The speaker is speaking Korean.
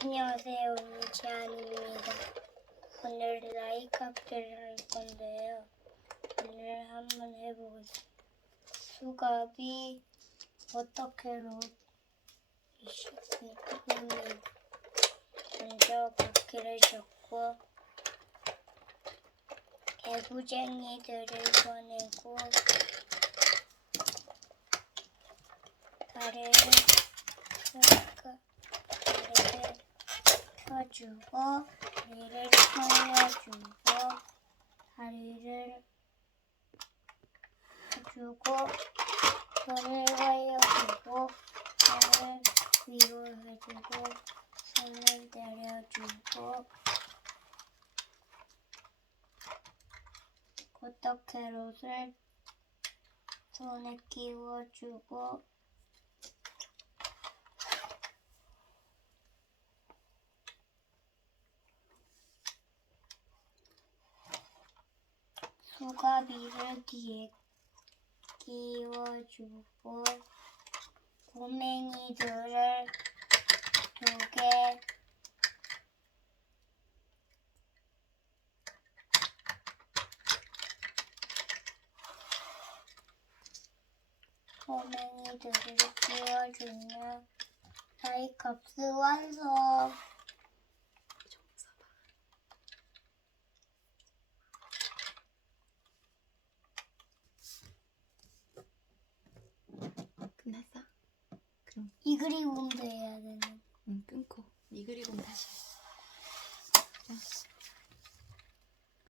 안녕하세요. 지안입니다. 오늘 나이 카페를 할 건데요. 오늘 한번 해보겠습니다. 수갑이 어떻게로 있습니다. 먼저 바퀴를 접고 개구쟁이들을 꺼내고 다리를 다리를 펴주고 다리를 벌려주고 다리를 펴주고 손을 벌려주고 손을 위로 해주고 손을 내려주고 고떡 캐롯을 손에 끼워주고 소가비를 뒤에 끼워주고 고맹이들을 두개 고맹이들을 끼워주면 사이컵스 완성. 이 그림도 해야 되는. 응 끊고. 네 그리고 다시. 자